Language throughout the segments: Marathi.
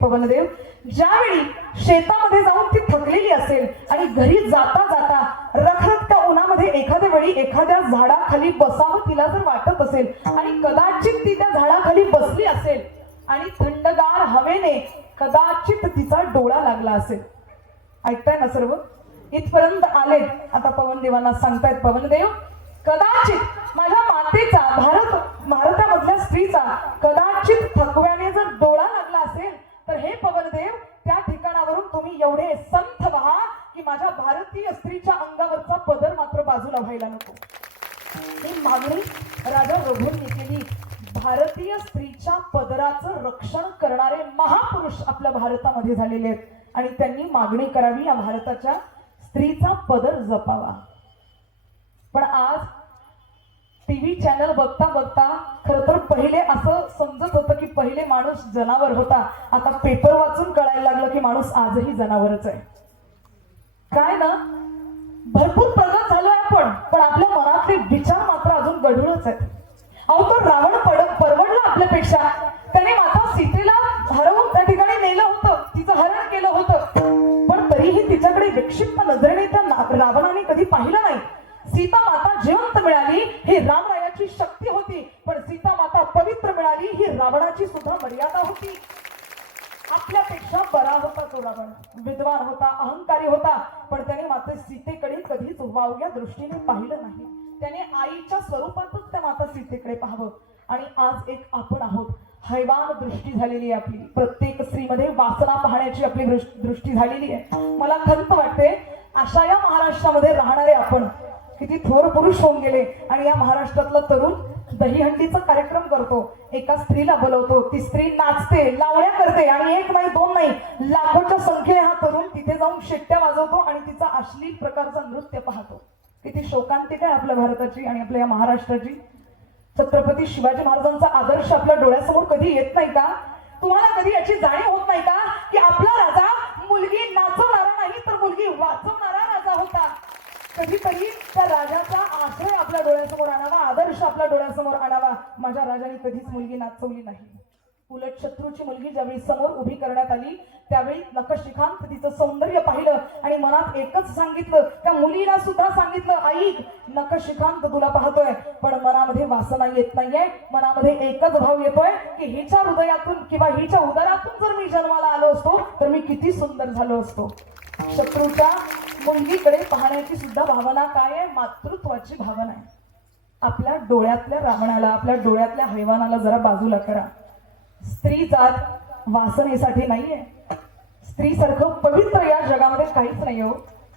पवनदेव ज्यावेळी शेतामध्ये जाऊन ती थकलेली असेल आणि घरी जाता जाता रखरखत्या उन्हामध्ये एखाद्या वेळी एखाद्या झाडाखाली बसावं तिला जर वाटत असेल आणि कदाचित ती त्या झाडाखाली बसली असेल आणि थंडगार हवेने कदाचित तिचा डोळा लागला असेल. ऐकताय ना सर्व? इथपर्यंत आले. आता पवनदेवांना सांगतायत पवनदेव, कदाचित माझ्या मातेचा भारतामधल्या स्त्रीचा कदाचित थकव्याने जर डोळा लागला असेल तर हे पवनदेव त्या ठिकाणावरून तुम्ही एवढे संथ व्हा की माझ्या भारतीय स्त्रीच्या अंगावरचा पदर मात्र बाजूला व्हायला नको. ही मागणी राजा रघुंनी केली. भारतीय स्त्रीच्या पदराचं रक्षण करणारे महापुरुष आपल्या भारतामध्ये झालेले आहेत आणि त्यांनी मागणी करावी या भारताच्या स्त्रीचा पदर जपावा. पण आज टीव्ही चॅनल बघता बघता खरं तर पहिले असं समजत होतं की पहिले माणूस जनावर होता. आता पेपर वाचून कळायला लागलं की माणूस आजही जनावरच आहे. काय ना, भरपूर प्रगत झालोय आपण, पण आपल्या मनातले विचार मात्र अजून गढूळच आहेत. अहो, तो रावण परवडला आपल्यापेक्षा. त्याने माता सीतेला हरवून त्या ठिकाणी नेलं होतं, तिचं हरण केलं होतं, पण तरीही तिच्याकडे विक्षिप्त नजरेने त्या रावणाने कधी पाहिलं नाही. सीता माता जिवंत मिळाली ही रामरायाची शक्ती होती, पण सीता माता पवित्र मिळाली ही रावणाची सुद्धा मर्यादा होती. आपल्यापेक्षा बरा होता तो रावण, विद्वान होता, अहंकारी होता, पण त्याने मात्र सीतेकडे कधीच वावग्या दृष्टीने पाहिलं नाही. त्याने आईच्या स्वरूपातच त्या माता सीतेकडे पाहावं. आणि आज एक आपण आहोत, हैवान दृष्टी झालेली आहे आपली. प्रत्येक स्त्रीमध्ये वासना पाहण्याची आपली दृष्टी झालेली आहे. मला खंत वाटते अशा या महाराष्ट्रामध्ये राहणारे आपण किती थोर पुरुष होऊन गेले आणि या महाराष्ट्रातला तरुण दहीहंडीचा कार्यक्रम करतो, एका स्त्रीला बोलवतो, ती स्त्री नाचते, लावण्या करते आणि एक नाही दोन नाही लाखोच्या संख्येने हा तरुण तिथे जाऊन शिट्ट्या वाजवतो आणि तिचा अश्लील प्रकारचा नृत्य पाहतो. किती शोकांतिक आहे आपल्या भारताची आणि आपल्या या महाराष्ट्राची. छत्रपती शिवाजी महाराजांचा आदर्श आपल्या डोळ्यासमोर कधी येत नाही का? तुम्हाला कधी याची जाणीव होत नाही का की आपला राजा मुलगी नाचवणारा नाही तर मुलगी वाचवणारा राजा होता. कधीतरी त्या राजाचा आश्रय आपल्या डोळ्यासमोर आणावा, आदर्श आपल्या डोळ्यासमोर आणावा. माझ्या राजाने कधीच मुलगी नाचवली नाही. उलट शत्रूची मुलगी ज्यावेळी समोर उभी करण्यात आली त्यावेळी नखशिखांत तिचं सौंदर्य पाहिलं आणि मनात एकच सांगितलं, त्या मुलीला सुद्धा सांगितलं, ऐक नखशिखांत तुला पाहतोय, पण मनामध्ये वासना येत नाहीये. मनामध्ये एकच भाव येतोय की हिच्या हृदयातून किंवा हिच्या उदरातून जर मी जन्माला आलो असतो तर मी किती सुंदर झालो असतो. शत्रूच्या मुलगीकडे पाहण्याची सुद्धा भावना काय आहे? मातृत्वाची भावना आहे. आपल्या डोळ्यातल्या रावणाला, आपल्या डोळ्यातल्या हैवानाला जरा बाजूला करा. स्त्री जात वासनेसाठी नाहीये. स्त्री सारखं पवित्र या जगामध्ये काहीच नाही हो.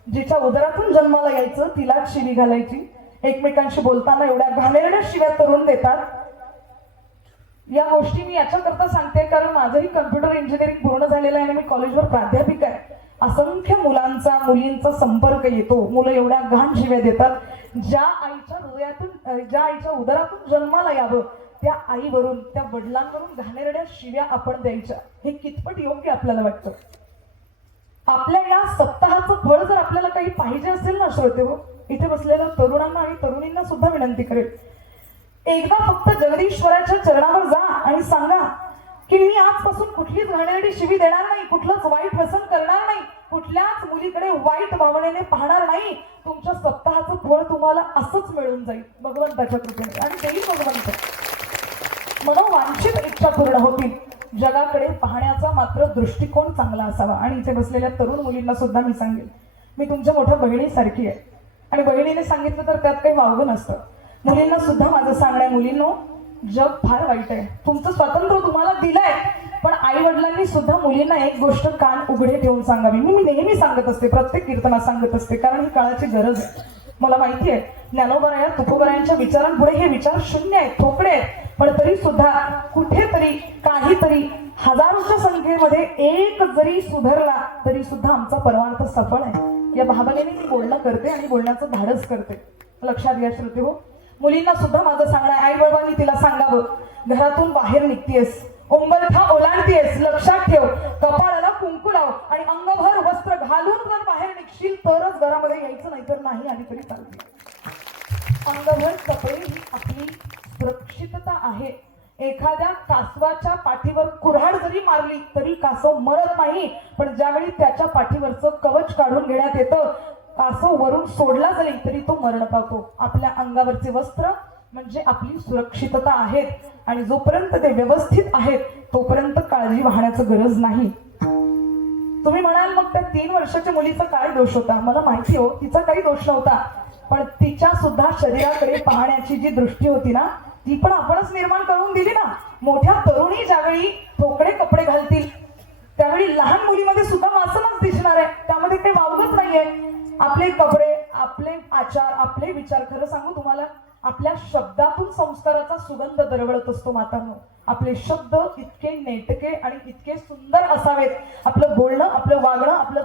जिच्या उदरातून जन्माला यायचं तिलाच शिवी घालायची. एकमेकांशी बोलताना एवढ्या घाणेरड्या शिव्या करून देतात. या गोष्टी मी याच्याकरता सांगते कारण माझंही कम्प्युटर इंजिनिअरिंग पूर्ण झालेलं आहे आणि मी कॉलेजवर प्राध्यापिका आहे. असंख्य मुलांचा मुलींचा संपर्क येतो. मुलं एवढ्या घाण शिव्या देतात. ज्या आईच्या हृदयातून, ज्या आईच्या उदरातून जन्माला यावं त्या आईवरून, त्या वडिलांवरून घाणेरड्या शिव्या आपण द्यायच्या, हे कितपत योग्य आपल्याला वाटतं? आपल्या या सप्ताहाचं फळ जर आपल्याला काही पाहिजे असेल ना श्रोते हो, इथे बसलेल्या तरुणांना आणि तरुणींना सुद्धा विनंती करेल, एकदा फक्त जगदीश्वराच्या चरणावर जा आणि सांगा की मी आजपासून कुठलीच घाणेरडी शिवी देणार नाही, कुठलंच वाईट व्यसन करणार नाही, कुठल्याच मुलीकडे वाईट भावनेने पाहणार नाही. तुमच्या सप्ताहाचं फळ तुम्हाला असंच मिळून जाईल भगवंताच्या कृपेने आणि देईल भगवंत. मनोवांछित इच्छा पूर्ण होतील. जगाकडे पाहण्याचा मात्र दृष्टिकोन चांगला असावा. आणि इथे बसलेल्या तरुण मुलींना सुद्धा मी सांगेल, मी तुमच्या मोठ्या बहिणीसारखी आहे आणि बहिणीने सांगितलं तर त्यात काही वावगं नसतं. मुलींना सुद्धा माझं सांगणं आहे, मुलींनो जग फार वाईट आहे. तुमचं स्वातंत्र्य तुम्हाला दिलंय, पण आई वडिलांनी सुद्धा मुलींना एक गोष्ट कान उघडे ठेवून सांगावी. मी नेहमी सांगत असते, प्रत्येक कीर्तनात सांगत असते, कारण ही काळाची गरज आहे. मला माहिती आहे ज्ञानोबराया तुकोबरायांच्या विचारांपुढे हे विचार शून्य आहेत, ठोकळे आहेत, पण तरी सुद्धा कुठेतरी काहीतरी हजारोच्या संख्येमध्ये एक जरी सुधारला तरी सुद्धा आमचा परमार्थ सफळ आहे. या भावनेने मी बोलणं करते आणि बोलण्याचं धाडस करते. लक्षात घ्या श्रोते हो, मुलींना सुद्धा माझं सांगणं आहे, आई बाबांनी तिला सांगावं, घरातून बाहेर निघतेस, उंबरठा ओलांडतेस, लक्षात ठेव, कपाळाला कुंकू लाव आणि अंगभर वस्त्र घालून जर बाहेर निघशील तरच घरामध्ये यायचं, नाही तर नाही आली तरी चालते. अंगभर कपडे ही आपली सुरक्षितता आहे. एखाद्या कासवाच्या पाठीवर कुऱ्हाड जरी मारली तरी कासव मरत नाही, पण ज्यावेळी त्याच्या पाठीवरचं कवच काढून घेण्यात येतं, कासव वरून सोडला जाईल तरी तो मरण पावतो. आपल्या अंगावरचे वस्त्र म्हणजे आपली सुरक्षितता आहेत, आणि जोपर्यंत ते व्यवस्थित आहेत तोपर्यंत काळजी वाहण्याचं गरज नाही. तुम्ही म्हणाल मग त्या 3 वर्षाच्या मुलीचा काय दोष होता? मला माहिती हो, तिचा काही दोष नव्हता, पण तिच्या सुद्धा शरीराकडे पाहण्याची जी दृष्टी होती ना, ती पण आपणच निर्माण करून दिली ना. मोठ्या तरुणी ज्यावेळी ठोकळे कपडे घालतील त्यावेळी लहान मुलीमध्ये सुद्धा वासनच दिसणार आहे, त्यामध्ये काही वावगच नाहीये. आपले कपडे, आपले आचार, आपले विचार, खरं सांगू तुम्हाला, आपल्या शब्दातून संस्काराचा सुगंध दरवळत असतो मातांनो. आपले शब्द इतके नेटके आणि इतके सुंदर असावेत, आपलं बोलणं, आपलं वागणं, आपलं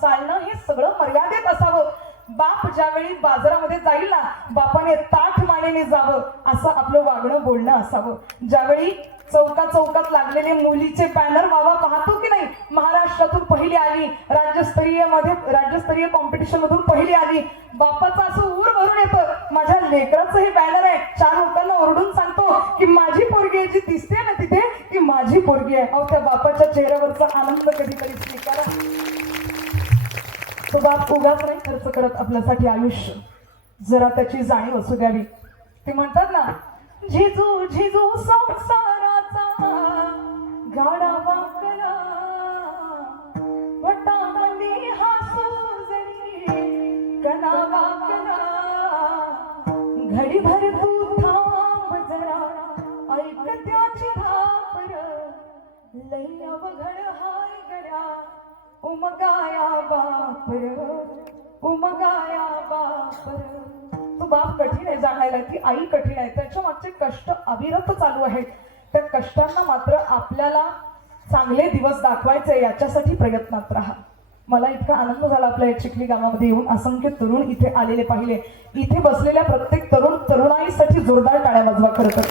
चालणं हे सगळं मर्यादित असावं. बाप ज्यावेळी बाजारामध्ये जाईल ना, बापाने ताठ मानेने जावं असं आपलं वागणं बोलणं असावं. ज्यावेळी चौकात लागलेले मुलीचे बॅनर वावा पाहतो की नाही, महाराष्ट्रातून पहिली आली, राज्यस्तरीय कॉम्पिटिशन मधून पहिली आली, बापाचं असं ऊर भरून येतं, माझ्या लेकराचं हे बॅनर आहे. 4 लोकांना ओरडून सांगतो की माझी पोरगी आहे, जी दिसते ना तिथे ती माझी पोरगी आहे. अहो, त्या बापाच्या चेहऱ्यावरचा आनंद कधीतरी स्वीकारा. तो बाप उगाच नाही खर्च करत आपल्यासाठी आयुष्य, जरा त्याची जाणीव असू द्यावी. ते म्हणतात ना, झिजू झिजू संसाराचा गाडा वाकला, वटांगणी हसू जरी कणा वाकला, घडीभर तू थांब जरा, ऐक त्याची धापर, लई अवघड हाय गड्या, उमगाया बापर, उमगाया बापर. तो बाप कठीण आहे जाणायला, ती आई कठीण आहे, त्याच्या मागचे कष्ट अविरत चालू आहेत. त्या कष्टांना मात्र आपल्याला चांगले दिवस दाखवायचे, याच्यासाठी प्रयत्नात राहा. मला इतका आनंद झाला आपल्या या चिखली गावामध्ये येऊन. असंख्य तरुण इथे आलेले पाहिले. इथे बसलेल्या प्रत्येक तरुणाईसाठी जोरदार टाळ्या वाजवा. खरं तर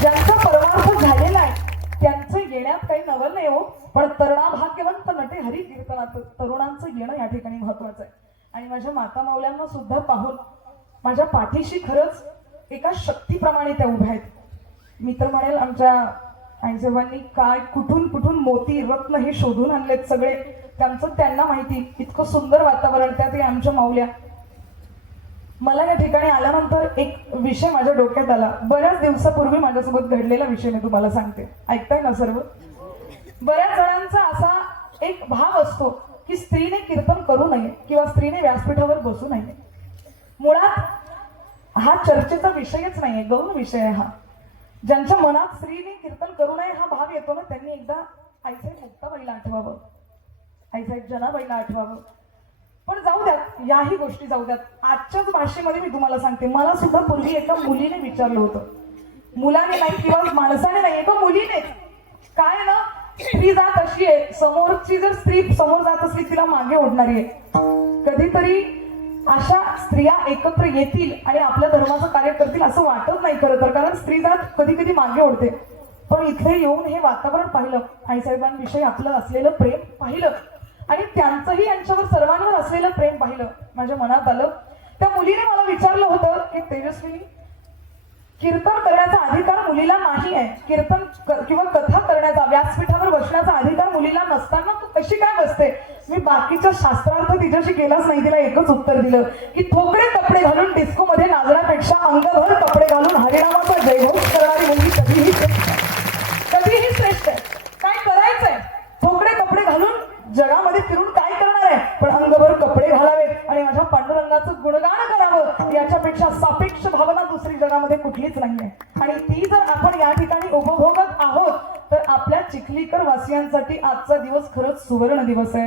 ज्यांचा परमार्थ झालेला आहे त्यांचं येण्यात काही नवल नाही हो, पण तरुणा भाग्यवंत नटे हरी कीर्तनात तरुणांचं येणं या ठिकाणी महत्वाचं आहे. आणि माझ्या माता माऊल्यांना सुद्धा पाहून माझ्या पाठीशी खरंच एका शक्तीप्रमाणे त्या उभ्या आहेत. मी तर म्हणेल आमच्या आईसाहेबांनी काय कुठून कुठून मोती रत्न हे शोधून आणलेत सगळे, त्यांचं त्यांना माहिती. इतकं सुंदर वातावरण, त्यात आमच्या माऊल्या. मला या ठिकाणी आल्यानंतर एक विषय माझ्या डोक्यात आला. बऱ्याच दिवसापूर्वी माझ्यासोबत घडलेला विषय मी तुम्हाला सांगते, ऐकताय ना सर्व? बऱ्याच जणांचा असा एक भाव असतो की स्त्रीने कीर्तन करू नये किंवा स्त्रीने व्यासपीठावर बसू नये. मुळात हा चर्चेचा विषयच नाहीये, गौण विषय आहे हा. ज्यांच्या मनात स्त्रीने कीर्तन करू नये हा भाव येतो ना, त्यांनी एकदा आईसाहेब मुक्ताबाईला आठवावं, आईसाहेब जनाबाईला आठवावं. पण जाऊ द्यात, याही गोष्टी जाऊ द्यात. आजच्याच भाषेमध्ये मी तुम्हाला सांगते, मला सुद्धा पूर्वी एका मुलीने विचारलं होतं, मुलाने नाही किंवा माणसाने नाही, एका मुलीने, काय ना, स्त्री जात अशी आहे, समोरची जर स्त्री समोर जात असली तिला मागे ओढणारी आहे. कधीतरी अशा स्त्रिया एकत्र येतील आणि आपल्या धर्माचं कार्य करतील असं वाटत नाही खरं तर, कारण स्त्री जात कधी कधी मागे ओढते. पण इथे येऊन हे वातावरण पाहिलं, आईसाहेबांविषयी आपलं असलेलं प्रेम पाहिलं आणि त्यांचंही यांच्यावर सर्वांवर असलेलं प्रेम पाहिलं, माझ्या मनात आलं. त्या मुलीने मला विचारलं होतं की तेजस्विनी, कीर्तन करण्याचा अधिकार मुलीला नाही आहे, कीर्तन किंवा कथा करण्याचा, व्यासपीठावर बसण्याचा अधिकार मुलीला नसताना तू कशी काय बसते? मी बाकीच्या शास्त्रार्थ तिच्याशी केलाच नाही. तिला एकच उत्तर दिलं की थोकडे कपडे घालून डिस्को मध्ये नाचण्यापेक्षा अंगभर कपडे घालून हरिनामाचा जयघोष करणारी मुलगी कधीही श्रेष्ठ आहे. काय करायचंय? थोकडे कपडे घालून जगामध्ये फिरून काय करणार आहे? पण अंगभर कपडे घालावेत आणि माझ्या पांडुरंगाचं गुणगान करावं, याच्यापेक्षा सापेक्ष भावना दुसरी जगामध्ये कुठलीच नाहीये. आणि ती जर आपण या ठिकाणी उपभोगत आहोत तर आपल्या चिखलीकर वासियांसाठी आजचा दिवस खरंच सुवर्ण दिवस आहे.